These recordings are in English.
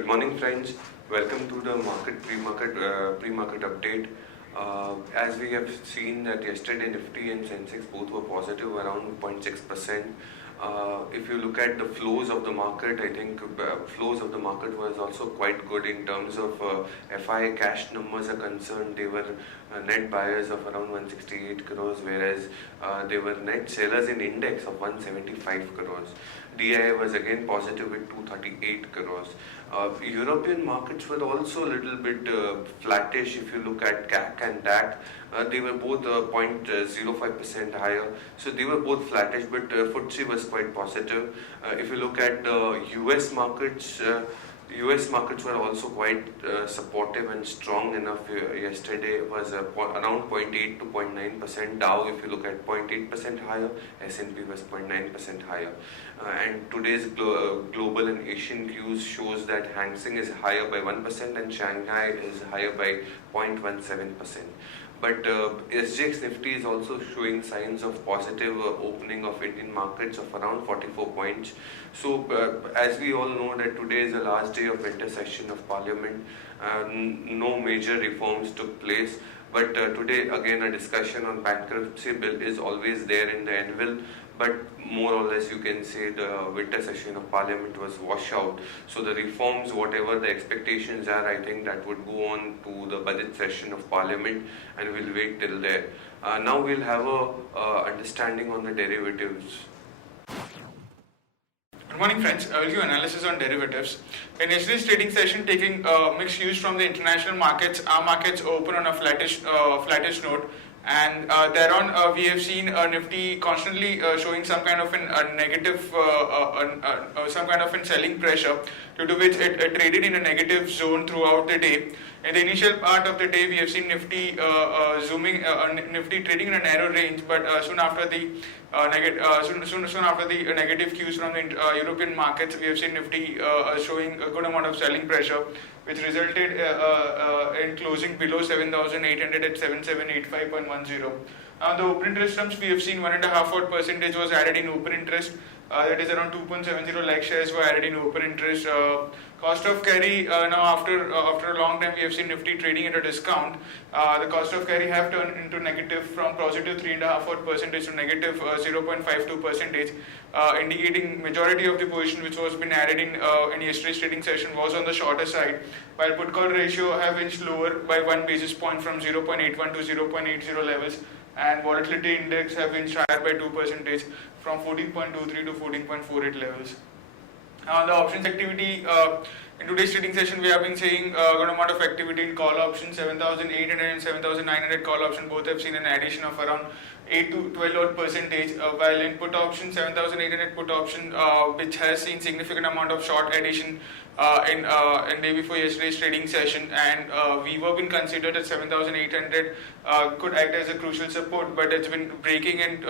Good morning, friends. Welcome to the pre-market update. As we have seen that yesterday Nifty and Sensex both were positive around 0.6%. If you look at the flows of the market, I think flows of the market was also quite good in terms of FI cash numbers are concerned. They were net buyers of around 168 crores, whereas they were net sellers in index of 175 crores. DI was again positive with 238 crores. European markets were also a little bit flattish. If you look at CAC and DAC, they were both 0.05% higher. So they were both flattish, but FTSE was quite positive. If you look at the US markets, US markets were also quite supportive and strong enough. Yesterday was around 0.8 to 0.9%. Dow, if you look at 0.8% higher, S&P was 0.9% higher. And today's global and Asian cues shows that Hang Seng is higher by 1% and Shanghai is higher by 0.17%. But SGX Nifty is also showing signs of positive opening of Indian markets of around 44 points. So as we all know that today is the last day of winter session of Parliament, no major reforms took place. But today again a discussion on bankruptcy bill is always there in the anvil. But more or less you can say the winter session of Parliament was washed out. So the reforms, whatever the expectations are, I think that would go on to the budget session of Parliament, and we'll wait till there. Now we'll have a understanding on the derivatives. Good morning, friends. I will give analysis on derivatives. In yesterday's trading session, taking mixed cues from the international markets, our markets open on a flattish note. And thereon we have seen Nifty constantly showing some kind of a negative, some kind of a selling pressure, due to which it traded in a negative zone throughout the day. In the initial part of the day, we have seen Nifty Nifty trading in a narrow range, but soon after the negative cues from the European markets, we have seen Nifty showing a good amount of selling pressure, which resulted in closing below 7,800 at 7785.10. The open interest terms, we have seen 1.5% was added in open interest. That is around 2.70 lakh shares were added in open interest. Cost of carry, now after a long time we have seen Nifty trading at a discount. The cost of carry have turned into negative from positive 3.5% to negative 0.52%, indicating majority of the position which was been added in yesterday's trading session was on the shorter side, while put call ratio have inched lower by 1 basis point from 0.81 to 0.80 levels, and volatility index have inched higher by 2% from 14.23 to 14.48 levels. On the options activity, in today's trading session, we have been seeing a good amount of activity in call options. 7,800 and 7,900 call option both have seen an addition of around 8 to 12%, while in put option, 7,800 put option, which has seen significant amount of short addition in day before yesterday's trading session, and we were been considered at 7,800 could act as a crucial support, but it's been breaking it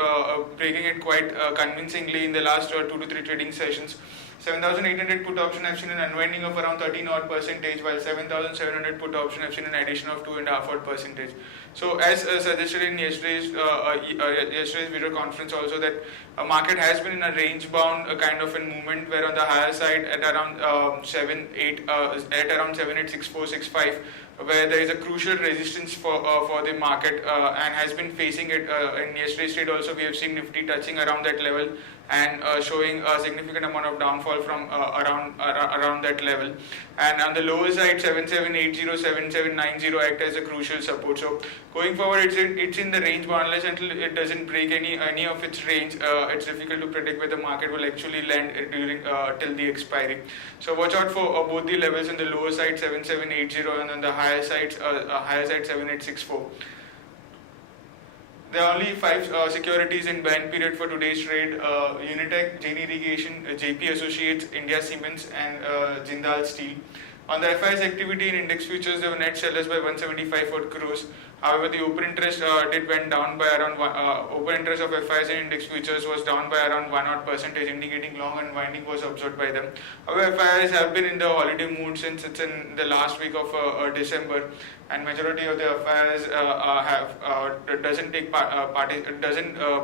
quite convincingly in the last 2 to 3 trading sessions. 7,800 put option have seen an unwinding of around 13%, while 7,700 put option have seen an addition of 2.5%. So as suggested in yesterday's video conference also, that market has been in a range bound kind of a movement, where on the higher side at around 786465, where there is a crucial resistance for the market, and has been facing it in yesterday's trade also. We have seen Nifty touching around that level and showing a significant amount of downfall from around that level. And on the lower side, 7780, 7790 act as a crucial support. So going forward, it's in the range bound. Unless until it doesn't break any of its range, it's difficult to predict where the market will actually land during till the expiry. So watch out for both the levels. On the lower side 7780 and on the higher side 7864. There are only 5 securities in buying period for today's trade: Unitech, Jain Irrigation, JP Associates, India Cements, and Jindal Steel. On the FIs activity in index futures, there were net sellers by 175 crores. However, the open interest went down by around open interest of FIs in index futures was down by around 1%, indicating long unwinding was observed by them. However, FIs have been in the holiday mood since it's in the last week of December, and majority of the FIs doesn't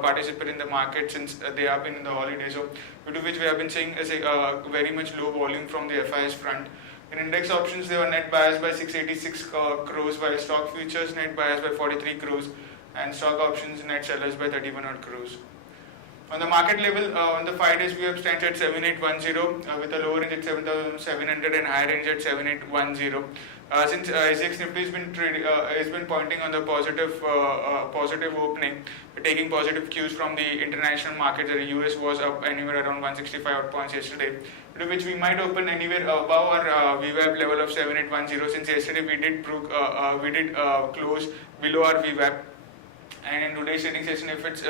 participate in the market since they have been in the holiday. So due to which we have been seeing a very much low volume from the FIs front. In index options, they were net buyers by 686 crores, while stock futures net buyers by 43 crores, and stock options net sellers by 31 odd crores. On the market level, on the 5 days, we have stands at 7810 with a lower range at 7700 and higher range at 7810. Since SGX Nifty has been pointing on the positive opening, taking positive cues from the international market. The US was up anywhere around 165 odd points yesterday, due to which we might open anywhere above our VWAP level of 7810. Since yesterday we did close below our VWAP. And in today's trading session, if it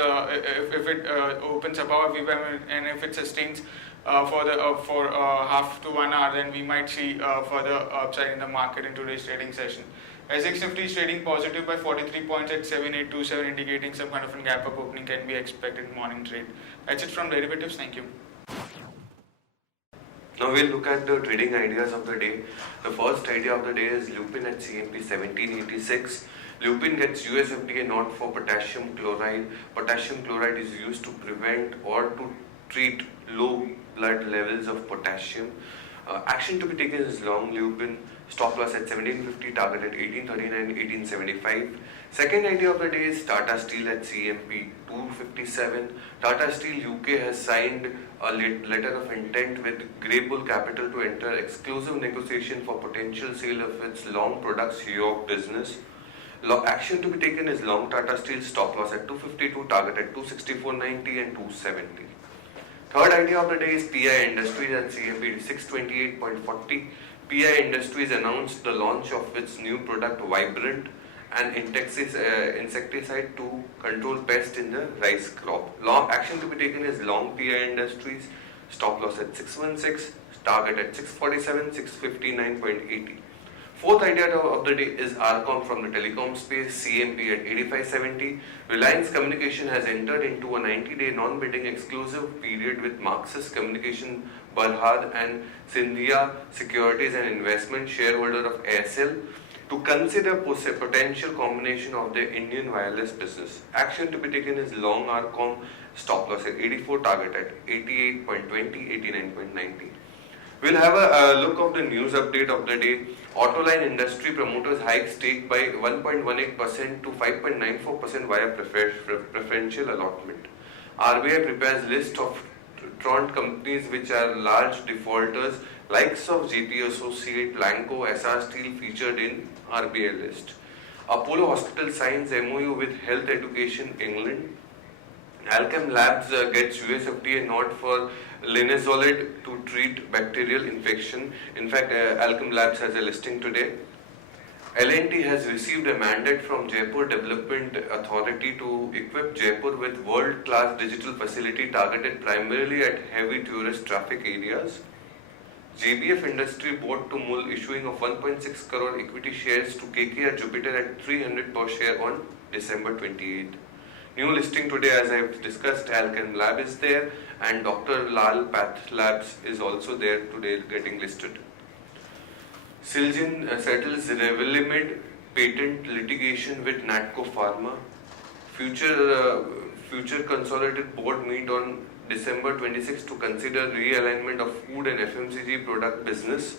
opens above VWAP and if it sustains for half to 1 hour, then we might see further upside in the market in today's trading session. SGX Nifty is trading positive by 43 points at 7827, indicating some kind of a gap up opening can be expected in morning trade. That's it from derivatives. Thank you. Now we'll look at the trading ideas of the day. The first idea of the day is Lupin at CMP 1786. Lupin gets US FDA note for potassium chloride. Potassium chloride is used to prevent or to treat low blood levels of potassium. Action to be taken is long Lupin. Stop loss at 1750, target at 1839, 1875. Second idea of the day is Tata Steel at CMP 257. Tata Steel UK has signed a letter of intent with Grey Bull Capital to enter exclusive negotiation for potential sale of its long products York business. Action to be taken is long Tata Steel, stop loss at 252, target at 264.90 and 270. Third idea of the day is PI Industries at CMP 628.40. PI Industries announced the launch of its new product Vibrant, an insecticide to control pest in the rice crop. Action to be taken is long PI Industries, stop loss at 616, target at 647, 659.80. Fourth idea of the day is RCom from the telecom space, CMP at 8570. Reliance Communication has entered into a 90-day non-bidding exclusive period with Marxist Communication Berhad and Scindia Securities and Investment, shareholder of Aircel, to consider potential combination of their Indian wireless business. Action to be taken is long RCom, stop loss at 84, target at 88.20, 89.90. We'll have a look of the news update of the day. Autoline industry promoters hike stake by 1.18% to 5.94% via preferential allotment. RBI prepares list of truant companies which are large defaulters, likes of JP Associate, Blanco, SR Steel featured in RBI list. Apollo Hospital signs MOU with Health Education England. Alchem Labs gets US FDA nod for linezolid to treat bacterial infection. In fact, Alchem Labs has a listing today. L&T has received a mandate from Jaipur Development Authority to equip Jaipur with world-class digital facility targeted primarily at heavy tourist traffic areas. JBF Industry Board to Mull issuing of 1.6 crore equity shares to KKR Jupiter at 300 per share on December 28. New listing today, as I have discussed, Alchem Lab is there and Dr. Lal Path Labs is also there today getting listed. Syngene settles Revlimid patent litigation with Natco Pharma. Future Consolidated Board meet on December 26 to consider realignment of food and FMCG product business.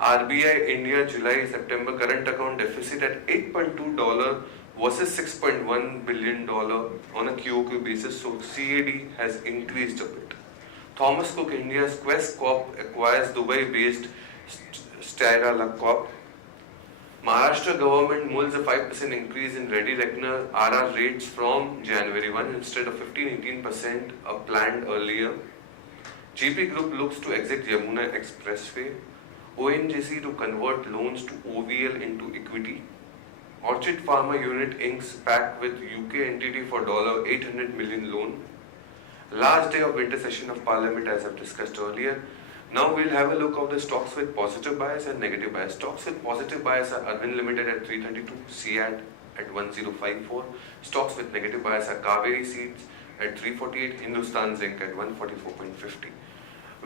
RBI India July-September current account deficit at $8.2 versus $6.1 billion on a QOQ basis, so CAD has increased a bit. Thomas Cook India's Quest Corp acquires Dubai-based Styra Corp. Maharashtra government mulls a 5% increase in ready reckoner RR rates from January 1 instead of 15-18% planned earlier. GP Group looks to exit Yamuna Expressway. ONGC to convert loans to OVL into equity. Orchid Pharma Unit inks pact with UK entity for $800 million loan. Last day of winter session of Parliament, as I've discussed earlier. Now we'll have a look of the stocks with positive bias and negative bias. Stocks with positive bias are Arvind Limited at 332, CAD at 1054. Stocks with negative bias are Kaveri Seeds at 348, Hindustan Zinc at 144.50.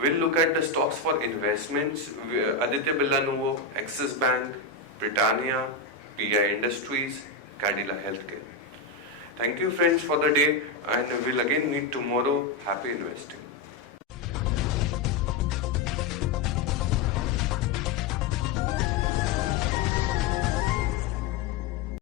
We'll look at the stocks for investments. Aditya Birla Nuvo, Axis Bank, Britannia, PI Industries, Cadila Healthcare. Thank you friends for the day and we'll again meet tomorrow. Happy investing.